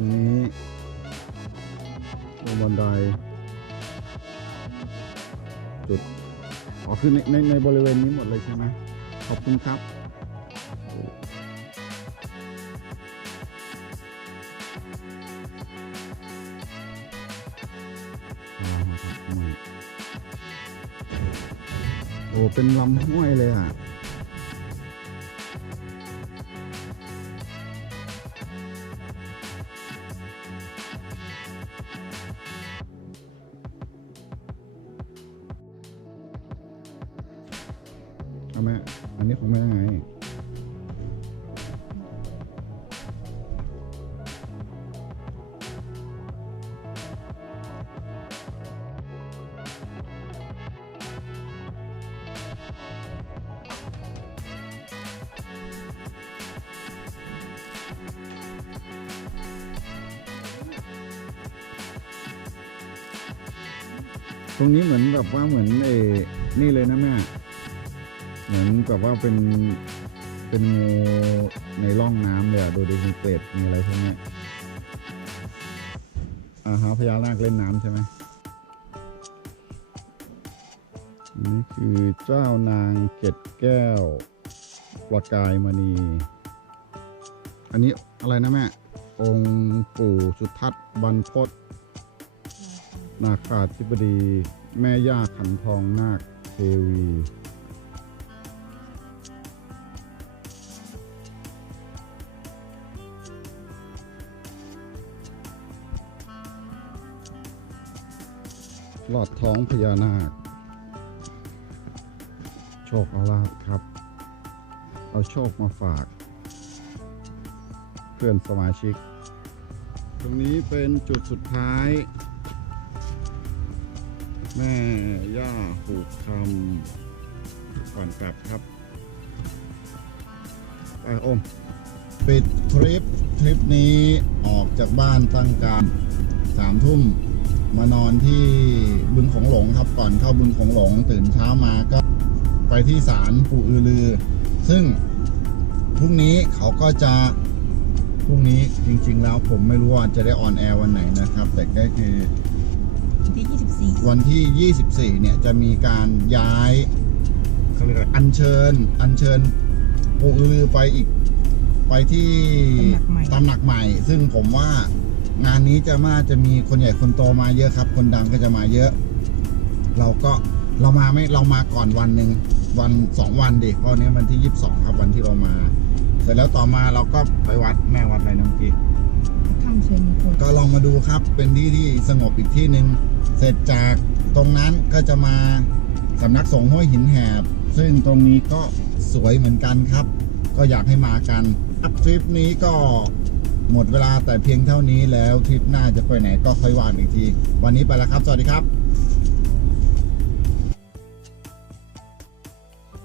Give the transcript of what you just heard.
ระตรงนี้ตรงบันไดจุดอ๋อคือในในในบริเวณนี้หมดเลยใช่ไหมขอบคุณครับโอ้เป็นลำห้วยเลยอะ เอาแม่อันนี้ของแม่ไงตรงนี้เหมือนแบบว่าเหมือนเอนี่เลยนะแม่ เหมือนกับว่าเป็นเป็นงูในร่องน้ำเลยอะโดยดิมีเป็ดมีอะไรพวกนี้อ่าฮะพญานาคเล่นน้ำใช่ไหมนี่คือเจ้านางเกตแก้วประกายมณี อันนี้อะไรนะแม่ องค์ปู่สุทัศน์บรรพตนาคาธิบดี แม่ย่าขันทองนาคเทวี ลอดท้องพญานาค โชคเอาลาภครับ เอาโชคมาฝาก เพื่อนสมาชิก ตรงนี้เป็นจุดสุดท้าย แม่ย่าหูกคำก่อนกลับครับไปอมปิดทริปทริปนี้ออกจากบ้านตั้งการสามทุ่ม มานอนที่บึงของหลงครับก่อนเข้าบึงของหลงตื่นเช้ามาก็ไปที่ศาลปู่อือลือ ซึ่งพรุ่งนี้เขาก็จะพรุ่งนี้จริง ๆ แล้วผมไม่รู้ว่าจะได้ออนแอร์วันไหนนะครับ แต่ก็คือที่ 24 วันที่ 24 เนี่ยจะมีการย้ายเขาเรียกอะไรอัญเชิญ อัญเชิญปู่อือลือไปอีกไปที่ตำหนักใหม่ตำหนักใหม่ซึ่งผมว่า งานนี้จะมาจะมีคนใหญ่คนโตมาเยอะครับ คนดังก็จะมาเยอะ เราก็เรามาไม่เรามาก่อนวันหนึ่งวันสองวันดิเพราะวันนี้วันที่22ครับวันที่เรามา เสร็จแล้วต่อมาเราก็ไปวัดแม่วัดอะไรน้องกีถ้ำเชิญมงคลก็ลองมาดูครับเป็นที่ที่สงบอีกที่หนึ่งเสร็จจากตรงนั้นก็จะมาสำนักสงฆ์ห้วยหินแหบ ซึ่งตรงนี้ก็สวยเหมือนกันครับ ก็อยากให้มากันครับทริปนี้ก็ หมดเวลาแต่เพียงเท่านี้แล้วทริปหน้าจะไปไหนก็ค่อยว่าอีกที วันนี้ไปแล้วครับ สวัสดีครับ